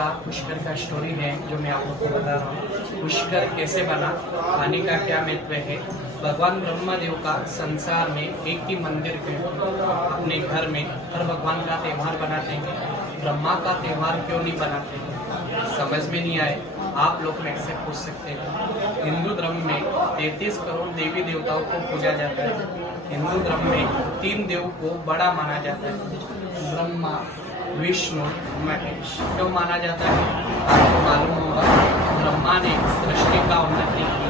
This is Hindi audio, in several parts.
का पुष्कर का स्टोरी है जो मैं आप लोग को बता रहा हूँ। पुष्कर कैसे बना, पानी का क्या महत्व है। भगवान ब्रह्मा देव का संसार में एक ही मंदिर पे अपने घर में हर भगवान का त्यौहार बनाते हैं, ब्रह्मा का त्यौहार क्यों नहीं बनाते हैं समझ में नहीं आए। आप लोग मेरे से पूछ सकते हैं। हिंदू धर्म में 33 करोड़ देवी देवताओं को पूजा जाता है। हिंदू धर्म में 3 देव को बड़ा माना जाता है, ब्रह्मा विष्णु महेश। क्यों माना जाता है आपको मालूम होगा। ब्रह्मा ने सृष्टि का उन्नति की।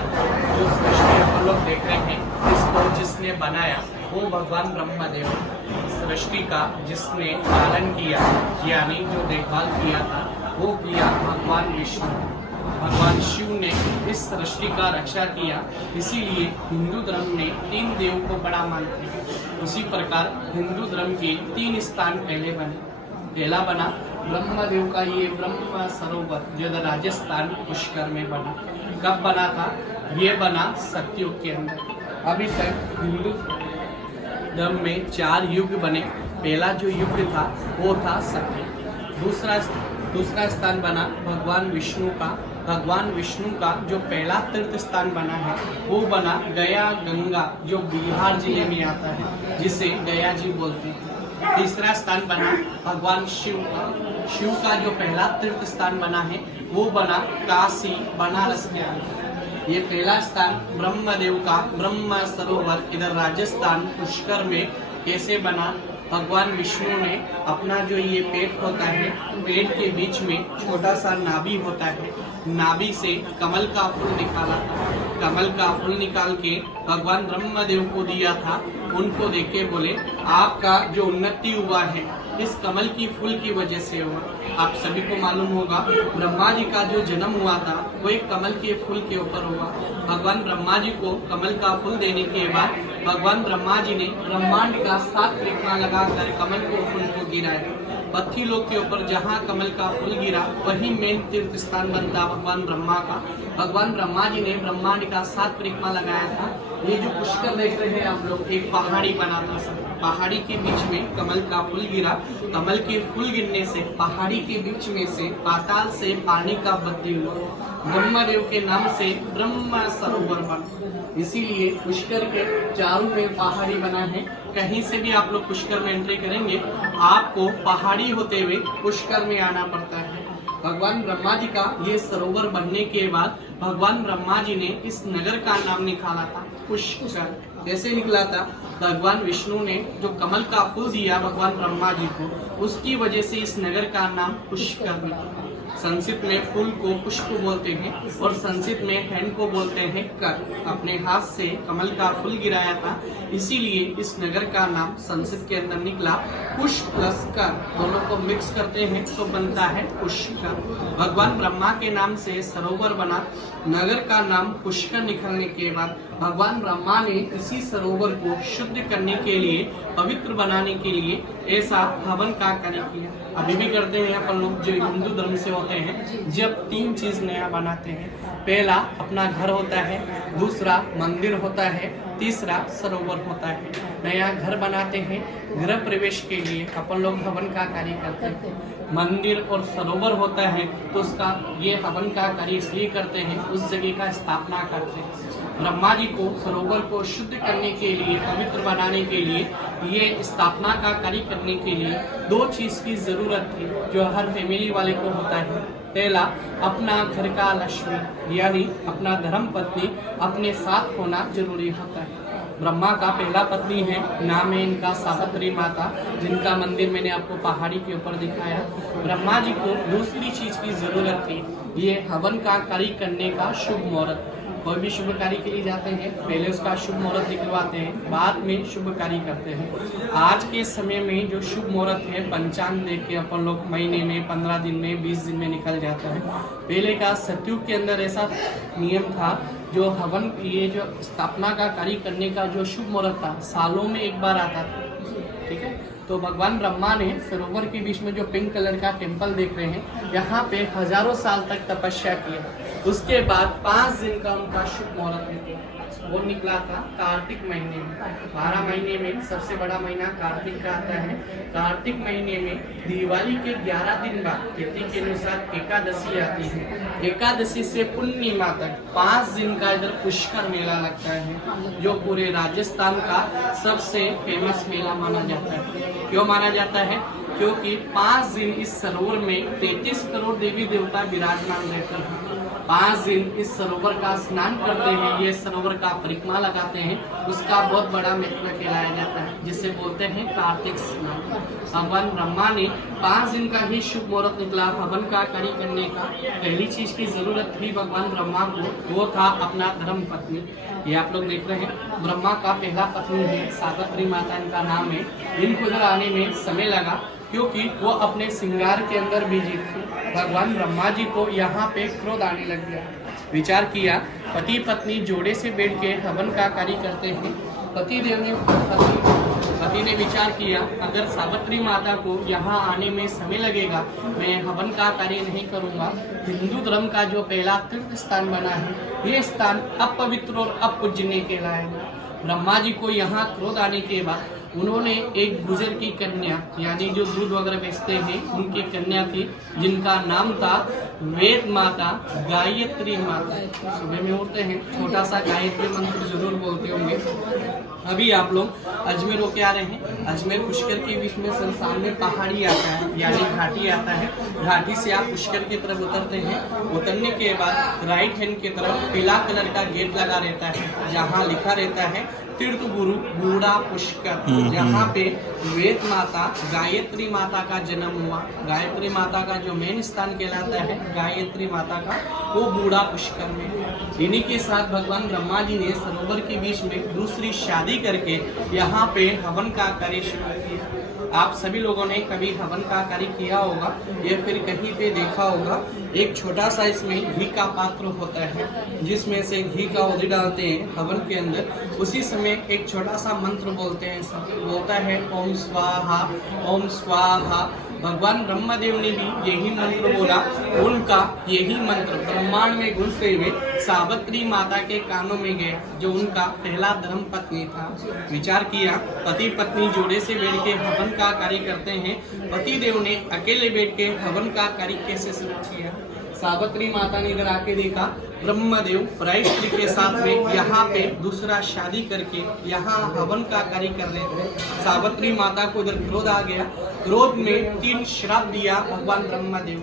जो सृष्टि हम लोग देख रहे हैं इसको जिसने बनाया वो भगवान ब्रह्मा देव। सृष्टि का जिसने पालन किया यानी जो देखभाल किया था वो किया भगवान विष्णु। भगवान शिव ने इस सृष्टि का रक्षा किया। इसीलिए हिंदू धर्म में 3 देव को बड़ा मानते हैं। उसी प्रकार हिंदू धर्म के 3 स्थान पहले बने। पहला बना ब्रह्मा देव का ये ब्रह्म सरोवर जो राजस्थान पुष्कर में बना। कब बना था? ये बना सतयुग के अंदर। अभी तक हिंदू धर्म में 4 युग बने। पहला जो युग था वो था सतयुग। दूसरा स्थान बना भगवान विष्णु का। भगवान विष्णु का जो पहला तीर्थ स्थान बना है वो बना गया गंगा जो बिहार जिले में आता है, जिसे गया जी बोलते हैं। तीसरा स्थान बना भगवान शिव का। शिव का जो पहला तीर्थ स्थान बना है वो बना काशी बनारस के अंदर। ये पहला स्थान ब्रह्मदेव का ब्रह्म सरोवर इधर राजस्थान पुष्कर में कैसे बना। भगवान विष्णु ने अपना जो ये पेट होता है, पेट के बीच में छोटा सा नाभि होता है, नाभि से कमल का फूल निकाला था। कमल का फूल निकाल के भगवान ब्रह्मदेव को दिया था। उनको देख के बोले आपका जो उन्नति हुआ है इस कमल की फूल की वजह से हुआ। आप सभी को मालूम होगा ब्रह्मा जी का जो जन्म हुआ था वो एक कमल के फूल के ऊपर हुआ। भगवान ब्रह्मा जी को कमल का फूल देने के बाद भगवान ब्रह्मा जी ने ब्रह्मांड का 7 परिक्रमा लगाकर कमल के फूल को गिराया। पृथ्वी लोक के ऊपर जहाँ कमल का फूल गिरा वही मेन तीर्थ स्थान बनता भगवान ब्रह्मा का। भगवान ब्रह्मा जी ने ब्रह्मांड का 7 परिक्रमा लगाया था। ये जो पुष्कर देख रहे हैं आप लोग, एक पहाड़ी बना था सब। पहाड़ी के बीच में कमल का फूल गिरा। कमल के फूल गिरने से पहाड़ी के बीच में से पाताल से पानी का बद्दी हुआ। ब्रह्मदेव के नाम से ब्रह्म सरोवर बना। इसीलिए पुष्कर के चारों में पहाड़ी बना है। कहीं से भी आप लोग पुष्कर में एंट्री करेंगे आपको पहाड़ी होते हुए पुष्कर में आना पड़ता है। भगवान ब्रह्मा जी का ये सरोवर बनने के बाद भगवान ब्रह्मा जी ने इस नगर का नाम निकाला था पुष्कर। कैसे निकला था? भगवान विष्णु ने जो कमल का फूल दिया भगवान ब्रह्मा जी को, उसकी वजह से इस नगर का नाम पुष्कर निकला। संस्कृत में फूल को पुष्प बोलते हैं और संस्कृत में हैंड को बोलते हैं कर। अपने हाथ से कमल का फूल गिराया था, इसीलिए इस नगर का नाम संस्कृत के अंदर निकला पुष्प प्लस कर। दोनों को मिक्स करते हैं तो बनता है पुष्कर। भगवान ब्रह्मा के नाम से सरोवर बना। नगर का नाम पुष्कर निकलने के बाद भगवान ब्रह्मा ने इसी सरोवर को शुद्ध करने के लिए, पवित्र बनाने के लिए ऐसा हवन का कार्य किया। अभी भी करते हैं अपन लोग जो हिंदू धर्म से होते हैं। जब 3 चीज नया बनाते हैं, पहला अपना घर होता है, दूसरा मंदिर होता है, तीसरा सरोवर होता है। नया घर बनाते हैं, गृह प्रवेश के लिए अपन लोग हवन का कार्य करते हैं। मंदिर और सरोवर होता है तो उसका ये हवन का कार्य इसलिए करते हैं, उस जगह का स्थापना करते हैं। ब्रह्मा जी को सरोवर को शुद्ध करने के लिए, पवित्र बनाने के लिए, ये स्थापना का कार्य करने के लिए 2 चीज की जरूरत थी जो हर फैमिली वाले को होता है। पहला अपना घर का लक्ष्मी यानी अपना धर्म पत्नी अपने साथ होना जरूरी होता है। ब्रह्मा का पहला पत्नी है, नाम है इनका सावित्री माता, जिनका मंदिर मैंने आपको पहाड़ी के ऊपर दिखाया। ब्रह्मा जी को दूसरी चीज की जरूरत थी, ये हवन का कार्य करने का शुभ मुहूर्त। कोई भी शुभ कार्य के लिए जाते हैं पहले उसका शुभ मुहूर्त निकलवाते हैं, बाद में शुभ कार्य करते हैं। आज के समय में जो शुभ मुहूर्त है पंचांग देख के अपन लोग महीने में, 15 दिन में, 20 दिन में निकल जाता है। पहले का सतयुग के अंदर ऐसा नियम था, जो हवन ये जो स्थापना का कार्य करने का जो शुभ मुहूर्त था सालों में एक बार आता था। ठीक है, तो भगवान ब्रह्मा ने सरोवर के बीच में जो पिंक कलर का टेम्पल देख रहे हैं, यहाँ पे हजारों साल तक तपस्या किया। उसके बाद 5 दिन का उनका शुभ मुहूर्त निकला। वो निकला था कार्तिक महीने में। 12 महीने में सबसे बड़ा महीना कार्तिक का आता है। कार्तिक महीने में दिवाली के 11 दिन बाद तिथि के अनुसार एकादशी आती है। एकादशी से पूर्णिमा तक 5 दिन का इधर पुष्कर मेला लगता है, जो पूरे राजस्थान का सबसे फेमस मेला माना जाता है। क्यों माना जाता है? क्योंकि 5 दिन इस सरोवर में 33 करोड़ देवी देवता विराजमान रहते हैं। 5 दिन इस सरोवर का स्नान करते हैं, ये सरोवर का परिक्रमा लगाते हैं, उसका बहुत बड़ा महत्व कहलाया जाता है, जिसे बोलते हैं कार्तिक स्नान। भगवान ब्रह्मा ने 5 दिन का ही शुभ मुहूर्त निकला हवन का कार्य करने का। पहली चीज की जरूरत थी भगवान ब्रह्मा को, वो था अपना धर्म पत्नी। ये आप लोग देख रहे हैं, ब्रह्मा का पहला पत्नी है सावित्री माता, इनका नाम है। इनको इधर आने में समय लगा क्योंकि वो अपने श्रृंगार के अंदर बिजी थी। भगवान ब्रह्मा जी को यहाँ पे क्रोध आने लग गया। विचार किया, पति पत्नी जोड़े से बैठ के हवन का कार्य करते हैं। पति ने विचार किया, अगर सावित्री माता को यहाँ आने में समय लगेगा, मैं हवन का कार्य नहीं करूँगा। हिंदू धर्म का जो पहला तीर्थ स्थान बना है, ये स्थान अपवित्र और अपूजनीय कहलाएगा। ब्रह्मा जी को यहाँ क्रोध आने के बाद उन्होंने एक गुजर की कन्या, यानी जो दूध वगैरह बेचते हैं, उनकी कन्या थी, जिनका नाम था वेद माता गायत्री माता। सुबह में उठते हैं, छोटा सा गायत्री मंत्र जरूर बोलते होंगे। अभी आप लोग अजमेर होके आ रहे हैं। अजमेर पुष्कर के बीच में सामने पहाड़ी आता है, यानी घाटी आता है। घाटी से आप पुष्कर की तरफ उतरते हैं। उतरने के बाद राइट हैंड की तरफ पीला कलर का गेट लगा रहता है, जहाँ लिखा रहता है तीर्थ गुरु बूढ़ा पुष्कर। यहाँ पे वेद माता गायत्री माता का जन्म हुआ। गायत्री माता का जो मेन स्थान कहलाता है गायत्री माता का, वो बूढ़ा पुष्कर में। इन्हीं के साथ भगवान ब्रह्मा जी ने सरोवर के बीच में दूसरी शादी करके यहाँ पे हवन का कार्य शुरू किया। आप सभी लोगों ने कभी हवन का कार्य किया होगा या फिर कहीं पे देखा होगा। एक छोटा सा इसमें घी का पात्र होता है, जिसमें से घी का उदी डालते हैं हवन के अंदर। उसी समय एक छोटा सा मंत्र बोलते हैं, सब बोलता है ओम स्वाहा ओम स्वाहा। भगवान ब्रह्मदेव ने भी यही मंत्र बोला। उनका यही मंत्र ब्रह्मांड में घुसते हुए सावित्री माता के कानों में गया, जो उनका पहला धर्म पत्नी था। विचार किया, पति पत्नी जोड़े से बैठ के हवन का कार्य करते हैं। पति देव ने अकेले बैठ के हवन का कार्य कैसे शुरू किया? सावित्री माता ने इधर आके देखा, ब्रह्मदेव पराई स्त्री के साथ में यहाँ पे दूसरा शादी करके यहाँ हवन का कार्य कर रहे थे। सावित्री माता को इधर क्रोध आ गया। क्रोध में 3 श्राप दिया भगवान ब्रह्मदेव।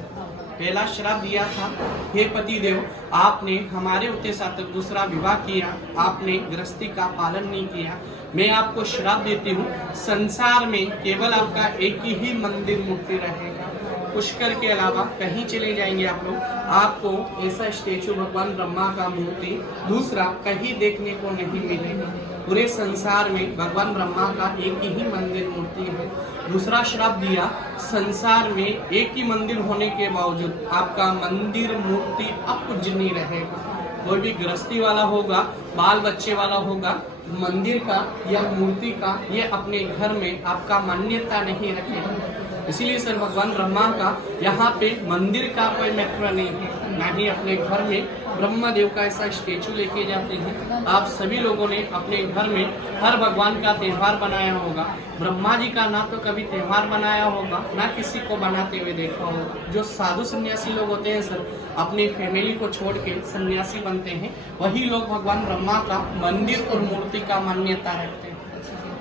पहला श्राप दिया था, हे पति देव, आपने हमारे होते साथ दूसरा विवाह किया, आपने गृहस्थी का पालन नहीं किया। मैं आपको श्राप देती हूँ, संसार में केवल आपका एक ही मंदिर मूर्ति रहेगा। पुष्कर के अलावा कहीं चले जाएंगे आप लोग, आपको ऐसा स्टेचू भगवान ब्रह्मा का मूर्ति दूसरा कहीं देखने को नहीं मिलेगा। पूरे संसार में भगवान ब्रह्मा का एक ही मंदिर मूर्ति है। दूसरा श्राप दिया, संसार में एक ही मंदिर होने के बावजूद आपका मंदिर मूर्ति अपूजनीय रहेगा। कोई भी गृहस्थी वाला होगा, बाल बच्चे वाला होगा, मंदिर का या मूर्ति का ये अपने घर में आपका मान्यता नहीं रखेगा। इसीलिए सर भगवान ब्रह्मा का यहाँ पे मंदिर का कोई महत्व नहीं है, ना ही अपने घर में ब्रह्मदेव का ऐसा स्टेचू लेके जाते हैं। आप सभी लोगों ने अपने घर में हर भगवान का त्यौहार बनाया होगा। ब्रह्मा जी का ना तो कभी त्यौहार बनाया होगा, ना किसी को बनाते हुए देखा होगा। जो साधु सन्यासी लोग होते हैं सर, अपनी फैमिली को छोड़ के सन्यासी बनते हैं, वही लोग भगवान ब्रह्मा का मंदिर और मूर्ति का मान्यता रखते हैं।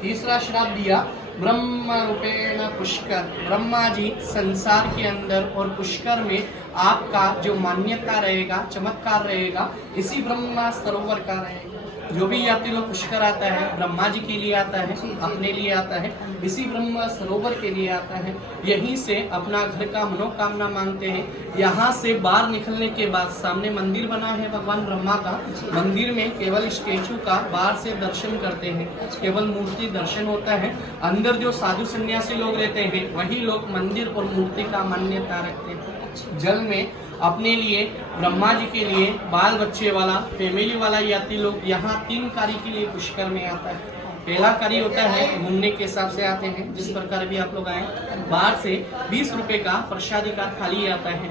तीसरा श्राप दिया, ब्रह्म रूपेण पुष्कर। ब्रह्मा जी संसार के अंदर और पुष्कर में आपका जो मान्यता रहेगा, चमत्कार रहेगा, इसी ब्रह्मा सरोवर का रहेगा। जो भी यात्री लोग पुष्कर आता है, ब्रह्मा जी के लिए आता है, अपने लिए आता है, इसी ब्रह्म सरोवर के लिए आता है। यहीं से अपना घर का मनोकामना मांगते हैं। यहाँ से बाहर निकलने के बाद सामने मंदिर बना है भगवान ब्रह्मा का। मंदिर में केवल स्टेचू का बाहर से दर्शन करते हैं, केवल मूर्ति दर्शन होता है। अंदर जो साधु सन्यासी लोग रहते हैं, वही लोग मंदिर और मूर्ति का मान्यता रखते हैं। जल में अपने लिए, ब्रह्मा जी के लिए, बाल बच्चे वाला, फैमिली वाला यात्री लोग यहाँ 3 कार्य के लिए पुष्कर में आता है। पहला कार्य होता है घूमने के हिसाब से आते हैं, जिस प्रकार भी आप लोग आए। बाहर से 20 रुपए का प्रसादी का थाली आता है।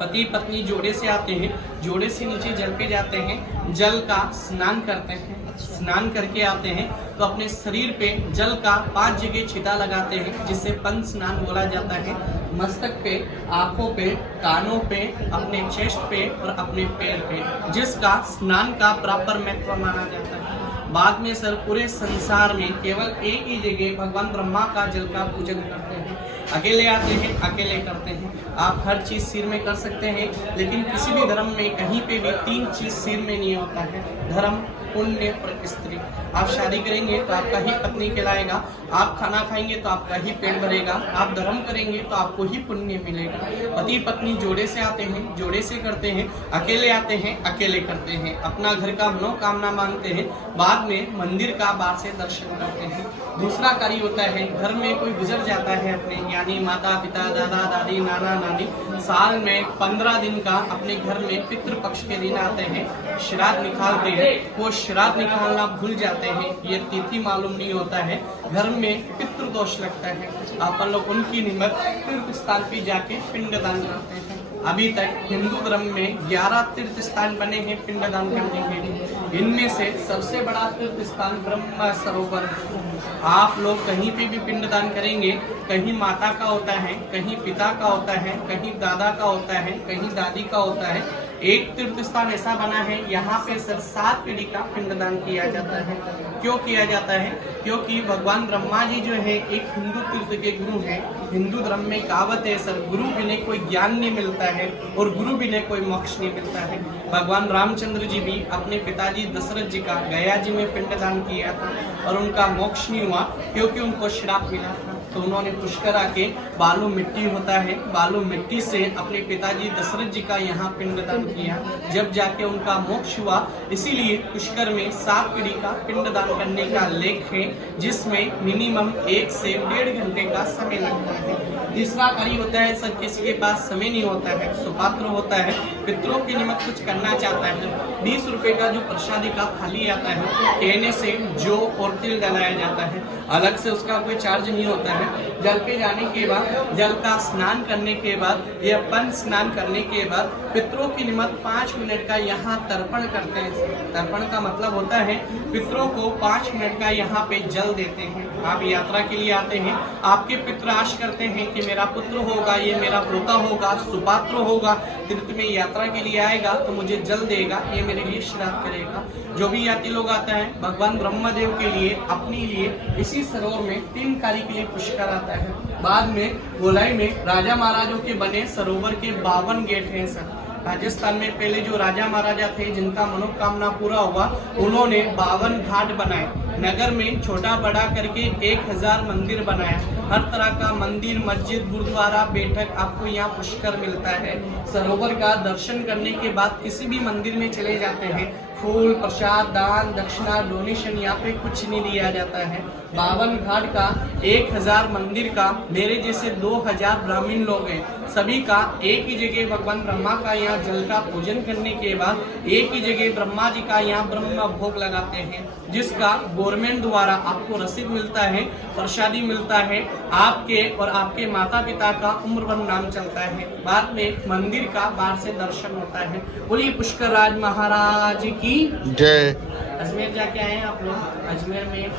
पति पत्नी जोड़े से आते हैं, जोड़े से नीचे जल पे जाते हैं, जल का स्नान करते हैं, स्नान करके आते हैं तो अपने शरीर पे जल का 5 जगह छींटा लगाते हैं, जिससे पंच स्नान बोला जाता है। मस्तक पे, आंखों पे, कानों पे, अपने चेस्ट पे और अपने पैर पे, जिसका स्नान का प्रॉपर महत्व माना जाता है। बाद में सर पूरे संसार में केवल एक ही जगह भगवान ब्रह्मा का जल का पूजन करते हैं। अकेले आते हैं, अकेले करते हैं। आप हर चीज सिर में कर सकते हैं, लेकिन किसी भी धर्म में कहीं पे भी 3 चीज सिर में नहीं होता है, धर्म, पुण्य और स्त्री। आप शादी करेंगे तो आपका ही पत्नी कहलाएगा, आप खाना खाएंगे तो आपका ही पेट भरेगा, आप धर्म करेंगे तो आपको ही पुण्य मिलेगा। पति पत्नी जोड़े से आते हैं, जोड़े से करते हैं, अकेले आते हैं, अकेले करते हैं, अपना घर का मनोकामना मांगते हैं, बाद में मंदिर का बाहर से दर्शन करते हैं। दूसरा कार्य होता है, घर में कोई गुजर जाता है अपने, यानी माता पिता, दादा दादी, नाना नानी, साल में 15 दिन का अपने घर में पितृपक्ष के दिन आते हैं, श्राद्ध निकालते हैं। वो श्राद्ध निकालना भूल जाते हैं, ये तिथि मालूम नहीं होता है, घर में पितृदोष लगता है, अपन लोग उनकी निमित्त तीर्थ स्थान पे जाके पिंडदान करते हैं। अभी तक हिंदू धर्म में 11 तीर्थ स्थान बने हैं पिंडदान करने के लिए। इनमें से सबसे बड़ा तीर्थ स्थान ब्रह्म सरोवर है। आप लोग कहीं पे भी पिंडदान करेंगे, कहीं माता का होता है, कहीं पिता का होता है, कहीं दादा का होता है, कहीं दादी का होता है। एक तीर्थ स्थान ऐसा बना है, यहाँ पे सर 7 पीढ़ी का पिंडदान किया जाता है। क्यों किया जाता है? क्योंकि भगवान ब्रह्मा जी जो है एक हिंदू तीर्थ के गुरु हैं। हिंदू धर्म में कहावत है सर, गुरु बिना कोई ज्ञान नहीं मिलता है और गुरु बिना कोई मोक्ष नहीं मिलता है। भगवान रामचंद्र जी भी अपने पिताजी दशरथ जी का गया जी में पिंडदान किया था और उनका मोक्ष नहीं हुआ, क्योंकि उनको श्राप मिला था। तो उन्होंने पुष्कर आके, बालू मिट्टी होता है, बालू मिट्टी से अपने पिताजी दशरथ जी का यहाँ पिंडदान किया, जब जाके उनका मोक्ष हुआ। इसीलिए पुष्कर में 7 पीढ़ी का पिंडदान करने का लेख है, जिसमें मिनिमम 1 से 1.5 घंटे का समय लगता है। तीसरा कार्य होता है सर, किसी के पास समय नहीं होता है, सुपात्र होता है, पितरों के निमित्त कुछ करना चाहता है, 20 रुपए का जो प्रसादी का थाली आता है, कहने से जौ और तिल डलाया जाता है, अलग से उसका कोई चार्ज नहीं होता है। जल पे जाने के बाद, जल का स्नान करने के बाद या पंच स्नान करने के बाद पितरों के निमित्त 5 मिनट का यहाँ तर्पण करते हैं। तर्पण का मतलब होता है पितरों को 5 मिनट का यहाँ पे जल देते हैं। आप यात्रा के लिए आते हैं, आपके पितर आश करते हैं कि मेरा पुत्र होगा, ये मेरा पोता होगा, सुपात्र होगा, तीर्थ में यात्रा के लिए आएगा तो मुझे जल देगा, ये मेरे लिए श्राद्ध करेगा। जो भी यात्री लोग आता है भगवान ब्रह्मदेव के लिए, अपने लिए, इसी सरोवर में 3 कार्य के लिए पुष्कर आता है। बाद में गोलाई में राजा महाराजों के बने सरोवर के 52 गेट हैं सर। राजस्थान में पहले जो राजा महाराजा थे जिनका मनोकामना पूरा हुआ, उन्होंने 52 घाट बनाए। नगर में छोटा बड़ा करके 1000 मंदिर बनाया। हर तरह का मंदिर, मस्जिद, गुरुद्वारा, बैठक आपको यहाँ पुष्कर मिलता है। सरोवर का दर्शन करने के बाद किसी भी मंदिर में चले जाते हैं, फूल, प्रसाद, दान, दक्षिणा, डोनेशन यहाँ पे कुछ नहीं दिया जाता है। 52 घाट का, 1000 मंदिर का, मेरे जैसे 2000 ब्राह्मण लोग हैं, सभी का एक ही जगह भगवान ब्रह्मा का यहाँ जल का पूजन करने के बाद एक ही जगह ब्रह्मा जी का यहाँ ब्रह्म भोग लगाते हैं, जिसका गवर्नमेंट द्वारा आपको रसीद मिलता है, प्रसादी मिलता है, आपके और आपके माता पिता का उम्र भर नाम चलता है। बाद में मंदिर का बाहर से दर्शन होता है। बोलिए पुष्कर राज महाराज की जय। अजमेर जाके आए हैं आप लोग? अजमेर में